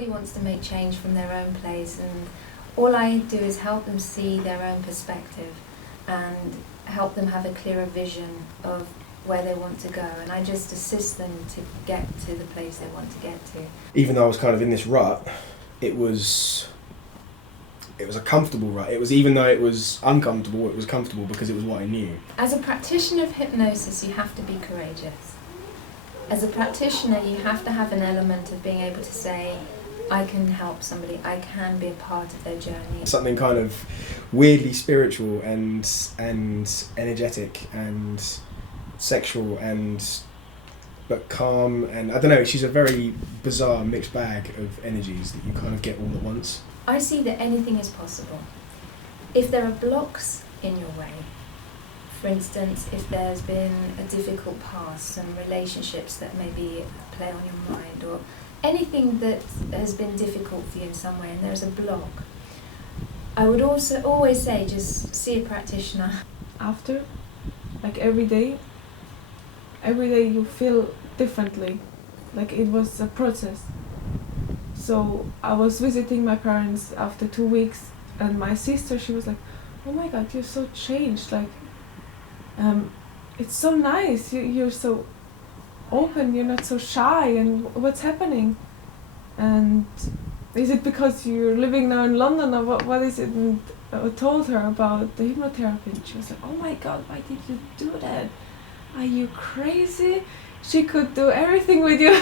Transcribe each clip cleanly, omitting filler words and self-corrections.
everybody wants to make change from their own place, and all I do is help them see their own perspective and help them have a clearer vision of where they want to go, and I just assist them to get to the place they want to get to. Even though I was kind of in this rut, it was a comfortable rut. It was, even though it was uncomfortable, it was comfortable because it was what I knew. As a practitioner of hypnosis, you have to be courageous. As a practitioner, you have to have an element of being able to say, I can help somebody, I can be a part of their journey. Something kind of weirdly spiritual and energetic and sexual but calm, and I don't know, she's a very bizarre mixed bag of energies that you kind of get all at once. I see that anything is possible. If there are blocks in your way, for instance, if there's been a difficult past, some relationships that maybe play on your mind, or anything that has been difficult for you in some way and there's a block, I would also always say just see a practitioner. After, like every day you feel differently, like it was a process. So I was visiting my parents after 2 weeks, and my sister, she was like, oh my god, you're so changed, like it's so nice, you're so open, you're not so shy, and what's happening? And is it because you're living now in London, or what is it? And I told her about the hypnotherapy, and she was like, oh my god, why did you do that? Are you crazy? She could do everything with you.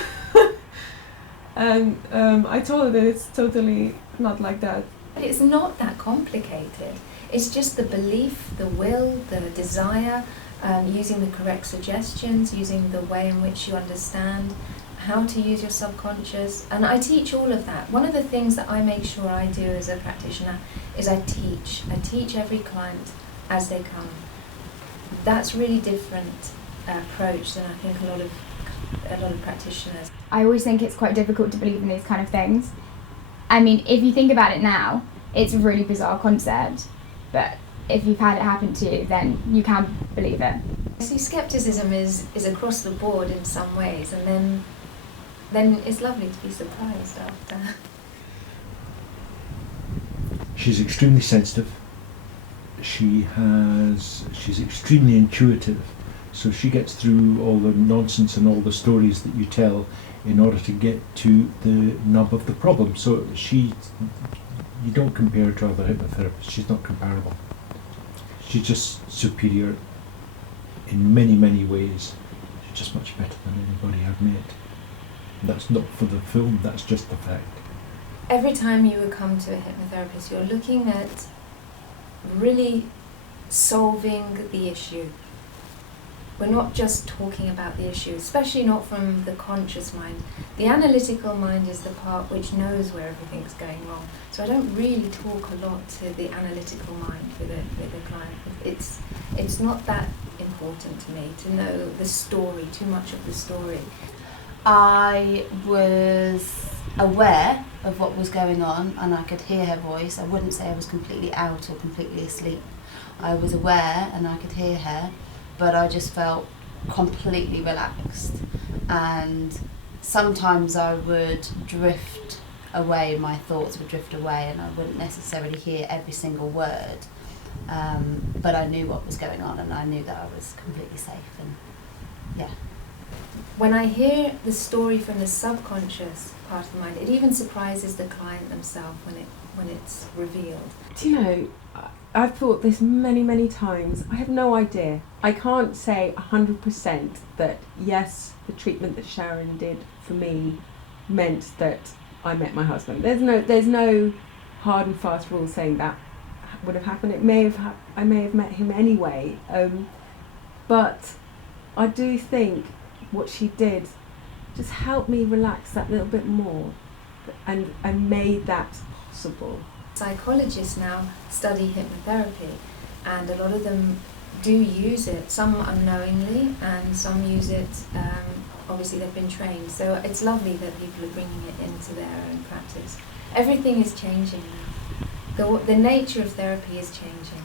And I told her that it's totally not like that. It's not that complicated. It's just the belief, the will, the desire, using the correct suggestions, using the way in which you understand how to use your subconscious. And I teach all of that. One of the things that I make sure I do as a practitioner is I teach. I teach every client as they come. That's really different approach than I think a lot of practitioners. I always think it's quite difficult to believe in these kind of things. I mean, if you think about it now, it's a really bizarre concept, but if you've had it happen to you, then you can believe it. See, skepticism is across the board in some ways, and then it's lovely to be surprised after. She's extremely sensitive. She's extremely intuitive, so she gets through all the nonsense and all the stories that you tell in order to get to the nub of the problem. So you don't compare her to other hypnotherapists. She's not comparable. She's just superior in many, many ways. She's just much better than anybody I've met. That's not for the film, that's just the fact. Every time you would come to a hypnotherapist, you're looking at really solving the issue. We're not just talking about the issue, especially not from the conscious mind. The analytical mind is the part which knows where everything's going wrong. So I don't really talk a lot to the analytical mind with a client. It's not that important to me to know the story, too much of the story. I was aware of what was going on and I could hear her voice. I wouldn't say I was completely out or completely asleep. I was aware and I could hear her, but I just felt completely relaxed. And sometimes I would drift away, my thoughts would drift away, and I wouldn't necessarily hear every single word. But I knew what was going on and I knew that I was completely safe, and yeah. When I hear the story from the subconscious part of the mind, it even surprises the client themselves when it's revealed. Do you know, I've thought this many, many times. I have no idea. I can't say 100% that yes, the treatment that Sharon did for me meant that I met my husband. There's no hard and fast rule saying that would have happened. I may have met him anyway, but I do think what she did just helped me relax that little bit more and made that possible. Psychologists now study hypnotherapy, and a lot of them do use it, some unknowingly and some use it, obviously they've been trained. So it's lovely that people are bringing it into their own practice. Everything is changing now. The nature of therapy is changing.